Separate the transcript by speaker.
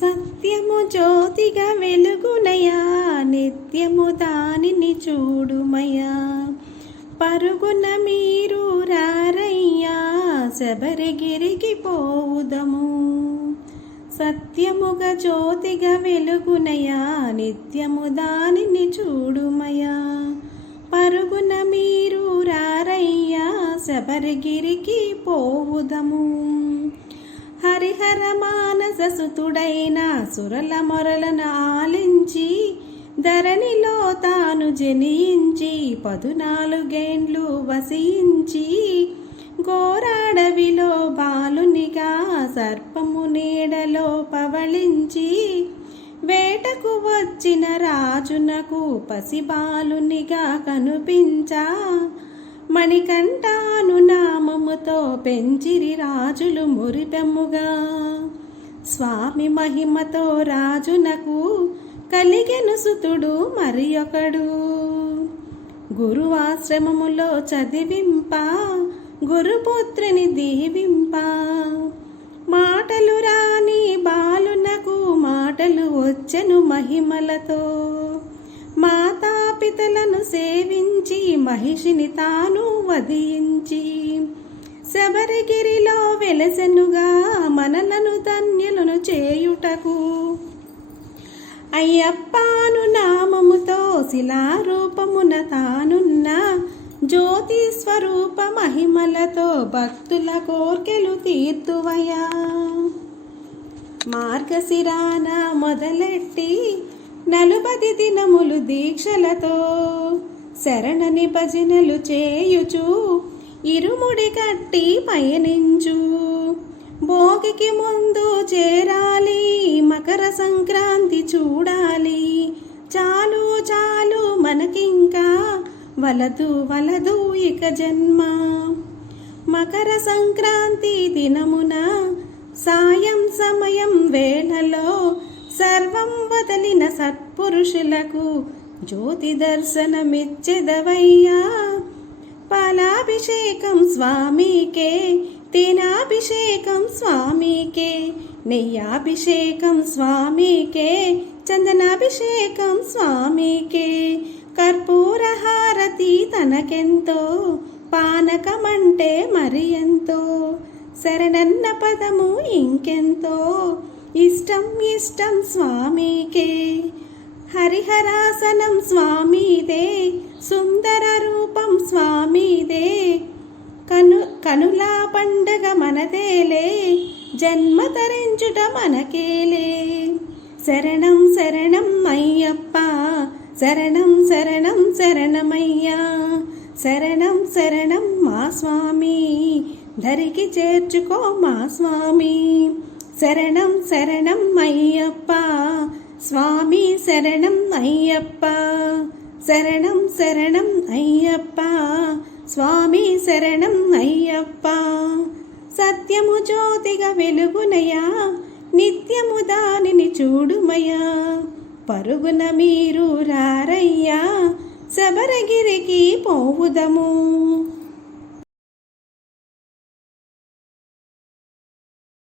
Speaker 1: సత్యము జ్యోతిగా వెలుగునయా నిత్యము దానిని చూడుమయా. పరుగున మీరు రారయ్యా శబరిగిరికి పోవుదము. సత్యముగా జ్యోతిగా వెలుగునయా నిత్యము దానిని చూడుమయా. పరుగున మీరు రారయ్యా శబరిగిరికి పోవుదము. హరిహరమా సుతుడైన సురల మొరలను ఆలించి ధరణిలో తాను జనించి పదునాలుగేండ్లు వసించి గోరాడవిలో బాలునిగా సర్పము నీడలో పవళించి వేటకు వచ్చిన రాజునకు పసిబాలునిగా కనిపించా. మణికంఠాను నామముతో పెంచిరి రాజులు మురిపెమ్ముగా. స్వామి మహిమతో రాజునకు కలిగెను సుతుడు మరి ఒకడు. గురువాశ్రమములో చదివింప గురుపుత్రిని దీవింప. మాటలు రాని బాలునకు మాటలు వచ్చెను మహిమలతో. మాతాపితలను సేవించి మహిషిని తాను వధించి. శబరిగిరిలో వెలసెనుగా మనలను ధన్యులను చేయుటకు. అయ్యప్పను నామముతో శిలారూపమున తానున్న జ్యోతి స్వరూప మహిమలతో భక్తుల కోర్కెలు తీర్తువయా మార్గశిరాన మొదలెట్టి నలుబది దినములు దీక్షలతో శరణని భజనలు చేయుచు ఇరుముడి కట్టి పయనించు. భోగికి ముందు చేరాలి మకర సంక్రాంతి చూడాలి. చాలు చాలు మనకింకా వలదు వలదు ఇక జన్మ. మకర సంక్రాంతి దినమున సాయం సమయం వేళలో సర్వం వదలిన సత్పురుషులకు జ్యోతి దర్శనమిచ్చెదవయ్యా. పాలాభిషేకం స్వామికే తేనాభిషేకం స్వామికే నెయ్యాభిషేకం స్వామికే చందనాభిషేకం స్వామికే. కర్పూరహారతి తనకెంతో పానకమంటే మరి ఎంతో. శరణన్న పదము ఇంకెంతో ఇష్టం ఇష్టం స్వామికే. హరిహరాసనం స్వామిదే సుందర రూపం స్వామిదే. కను కనులా పండగ మనదేలే జన్మ తరించుట మనకేలే. శరణం శరణం అయ్యప్ప శరణం శరణం శరణమయ్యా. శరణం శరణం మా స్వామి ధరికి చేర్చుకో మా స్వామి. శరణం శరణం అయ్యప్ప స్వామి శరణం అయ్యప్ప శరణం శరణం అయ్యప్ప స్వామి శరణం అయ్యప్ప సత్యము జ్యోతిగా వెలుగునయా. నిత్యము దానిని చూడుమయా. పరుగున మీరు రారయ్యా. శబరగిరికి పోవుదము.